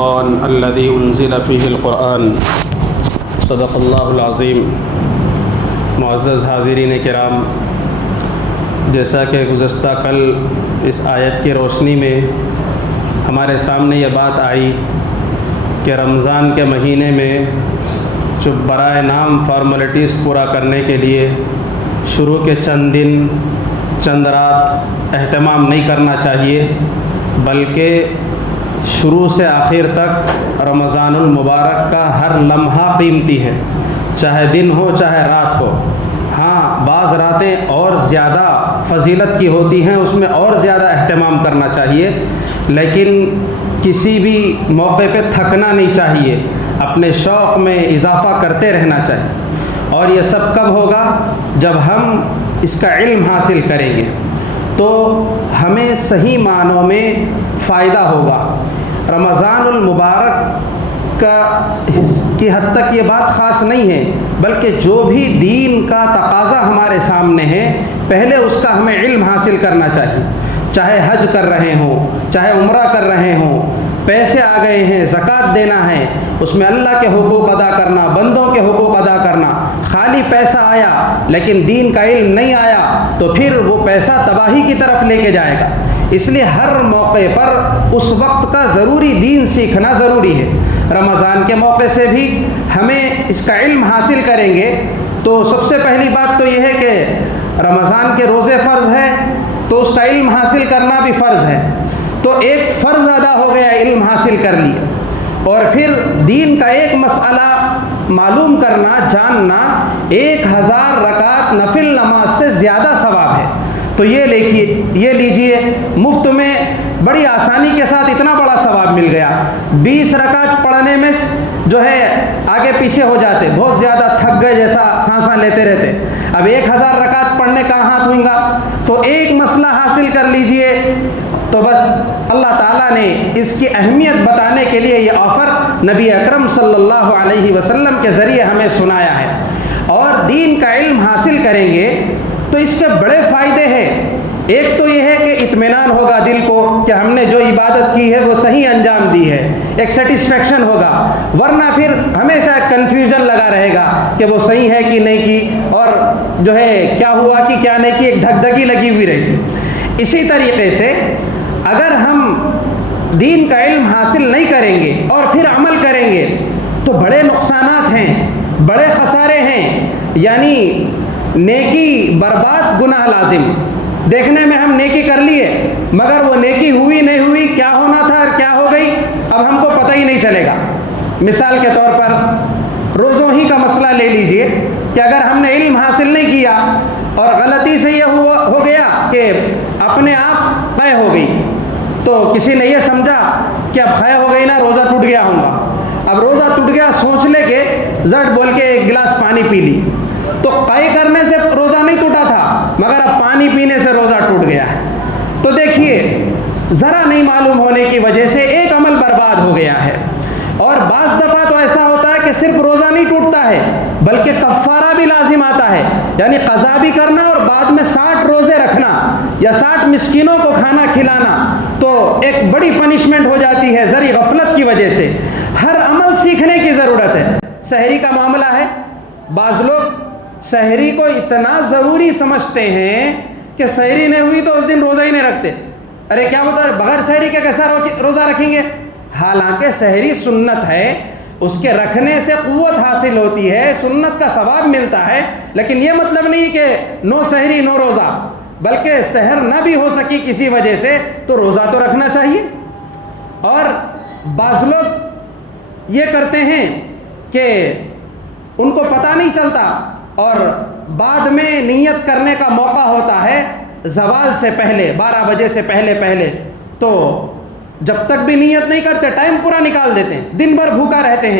رمضان الذي انزل فيه القرآن صدق اللہ العظیم۔ معزز حاضرین کرام، جیسا کہ گزشتہ کل اس آیت کی روشنی میں ہمارے سامنے یہ بات آئی کہ رمضان کے مہینے میں جو برائے نام فارمیلٹیز پورا کرنے کے لیے شروع کے چند دن چند رات اہتمام نہیں کرنا چاہیے، بلکہ شروع سے آخر تک رمضان المبارک کا ہر لمحہ قیمتی ہے، چاہے دن ہو چاہے رات ہو۔ ہاں، بعض راتیں اور زیادہ فضیلت کی ہوتی ہیں، اس میں اور زیادہ اہتمام کرنا چاہیے، لیکن کسی بھی موقع پہ تھکنا نہیں چاہیے، اپنے شوق میں اضافہ کرتے رہنا چاہیے۔ اور یہ سب کب ہوگا؟ جب ہم اس کا علم حاصل کریں گے تو ہمیں صحیح معنوں میں فائدہ ہوگا۔ رمضان المبارک کی حد تک یہ بات خاص نہیں ہے، بلکہ جو بھی دین کا تقاضا ہمارے سامنے ہے پہلے اس کا ہمیں علم حاصل کرنا چاہیے۔ چاہے حج کر رہے ہوں، چاہے عمرہ کر رہے ہوں، پیسے آ گئے ہیں، زکوٰۃ دینا ہے، اس میں اللہ کے حقوق ادا کرنا، بندوں کے حقوق ادا کرنا۔ خالی پیسہ آیا لیکن دین کا علم نہیں آیا تو پھر وہ پیسہ تباہی کی طرف لے کے جائے گا۔ اس لیے ہر موقع پر اس وقت کا ضروری دین سیکھنا ضروری ہے۔ رمضان کے موقع سے بھی ہمیں اس کا علم حاصل کریں گے تو سب سے پہلی بات تو یہ ہے کہ رمضان کے روزے فرض ہے تو اس کا علم حاصل کرنا بھی فرض ہے۔ تو ایک فرض ادا ہو گیا، علم حاصل کر لیا، اور پھر دین کا ایک مسئلہ معلوم کرنا، جاننا 1000 رکعت نفل نماز سے زیادہ ثواب ہے۔ تو یہ لیجئے مفت میں بڑی آسانی کے ساتھ اتنا بڑا ثواب مل گیا۔ 20 رکعت پڑھنے میں جو ہے آگے پیچھے ہو جاتے، بہت زیادہ تھک گئے جیسا سانساں لیتے رہتے، اب 1000 رکعت پڑھنے کا ہاتھ ہوئیں گا تو ایک مسئلہ حاصل کر لیجئے تو بس اللہ تعالیٰ نے اس کی اہمیت بتانے کے لیے یہ آفر نبی اکرم صلی اللہ علیہ وسلم کے ذریعے ہمیں سنایا ہے۔ اور دین کا علم حاصل کریں گے تو اس کے بڑے فائدے ہیں۔ ایک تو یہ ہے کہ اطمینان ہوگا دل کو کہ ہم نے جو عبادت کی ہے وہ صحیح انجام دی ہے، ایک سیٹسفیکشن ہوگا، ورنہ پھر ہمیشہ کنفیوژن لگا رہے گا کہ وہ صحیح ہے کہ نہیں کی، اور جو ہے کیا ہوا کہ کیا نہیں کی، ایک دھک دھکی لگی ہوئی رہتی۔ اسی طریقے سے اگر ہم دین کا علم حاصل نہیں کریں گے اور پھر عمل کریں گے تو بڑے نقصانات ہیں، بڑے خسارے ہیں، یعنی نیکی برباد، گناہ لازم۔ دیکھنے میں ہم نیکی کر لیے مگر وہ نیکی ہوئی نہیں ہوئی، کیا ہونا تھا اور کیا ہو گئی اب ہم کو پتہ ہی نہیں چلے گا۔ مثال کے طور پر روزوں ہی کا مسئلہ لے لیجئے کہ اگر ہم نے علم حاصل نہیں کیا اور غلطی سے یہ ہو گیا کہ اپنے آپ قے ہو گئی، تو کسی نے یہ سمجھا کہ اب قے ہو گئی نا، روزہ ٹوٹ گیا ہوں گا۔ اب روزہ ٹوٹ گیا سوچ لے کے زٹ بول کے ایک گلاس پانی پی لی، تو قے کرنے سے روزہ نہیں ٹوٹا تھا مگر اب پانی پینے سے روزہ ٹوٹ گیا ہے۔ تو دیکھیے، ذرا نہیں معلوم ہونے کی وجہ سے ایک عمل برباد ہو گیا ہے۔ اور بعض دفعہ تو ایسا ہوتا ہے کہ صرف روزہ نہیں ٹوٹتا ہے بلکہ کفارہ بھی لازم آتا ہے، یعنی قضا بھی کرنا اور بعد میں 60 روزے رکھنا یا 60 مسکینوں کو کھانا کھلانا، تو ایک بڑی پنشمنٹ ہو جاتی ہے ذری غفلت کی وجہ سے۔ ہر عمل سیکھنے کی ضرورت ہے۔ سحری کا معاملہ ہے، بعض لوگ سحری کو اتنا ضروری سمجھتے ہیں کہ سحری نہیں ہوئی تو اس دن روزہ ہی نہیں رکھتے۔ ارے کیا بتا رہے، بغیر سحری کے کیسا روزہ رکھیں گے؟ حالانکہ سحری سنت ہے، اس کے رکھنے سے قوت حاصل ہوتی ہے، سنت کا ثواب ملتا ہے، لیکن یہ مطلب نہیں کہ نو سحری نو روزہ، بلکہ سحر نہ بھی ہو سکی کسی وجہ سے تو روزہ تو رکھنا چاہیے۔ اور بعض لوگ یہ کرتے ہیں کہ ان کو پتہ نہیں چلتا اور بعد میں نیت کرنے کا موقع ہوتا ہے زوال سے پہلے، 12 بجے سے پہلے، تو جب تک بھی نیت نہیں کرتے ٹائم پورا نکال دیتے ہیں، دن بھر بھوکا رہتے ہیں۔